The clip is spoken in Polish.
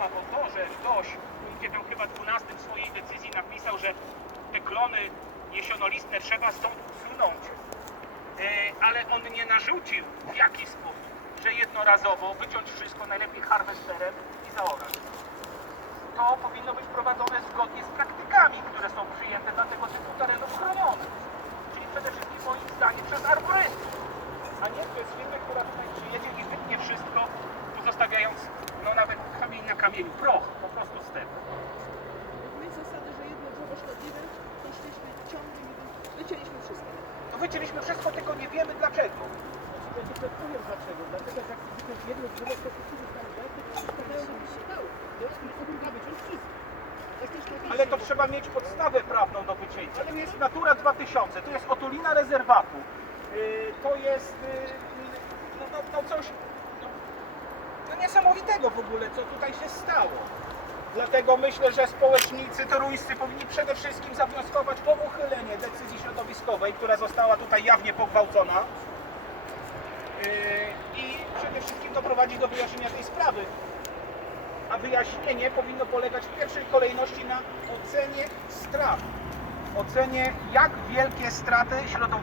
wzięła, bo to, że ktoś w punkcie tam chyba 12 swojej decyzji napisał, że te klony jesionolistne trzeba stąd usunąć, e, ale on nie narzucił w jaki sposób, że jednorazowo wyciąć wszystko, najlepiej harwesterem i zaorać. To powinno być prowadzone zgodnie z praktykami, które są przyjęte dla tego typu terenów chronionych. Czyli przede wszystkim moim zdaniem przez arborystów, a nie przez firmę, która tutaj przyjedzie i wytnie wszystko, pozostawiając no kamieniu, proch, po prostu step. Mieć zasadę, że jedno drzewo szkodliwe, to szliśmy ciągiem i wy- wycięliśmy wszystko. To wycięliśmy wszystko, tylko nie wiemy dlaczego. Ja nie powiem dlaczego, dlatego że jak wyciąć jedno drzewo, to wszyscy standardy się dało. Ale to trzeba mieć podstawę prawną do wycięcia. To jest Natura 2000, to jest otulina rezerwatu. Yy, to jest yy, no, no, no coś no, no niesamowitego w ogóle, co tutaj się stało. Dlatego myślę, że społecznicy toruńscy powinni przede wszystkim zawnioskować o uchylenie decyzji środowiskowej, która została tutaj jawnie pogwałcona. Yy, I przede wszystkim doprowadzić do wyjaśnienia tej sprawy. A wyjaśnienie powinno polegać w pierwszej kolejności na ocenie strat. Ocenie, jak wielkie straty środowiska.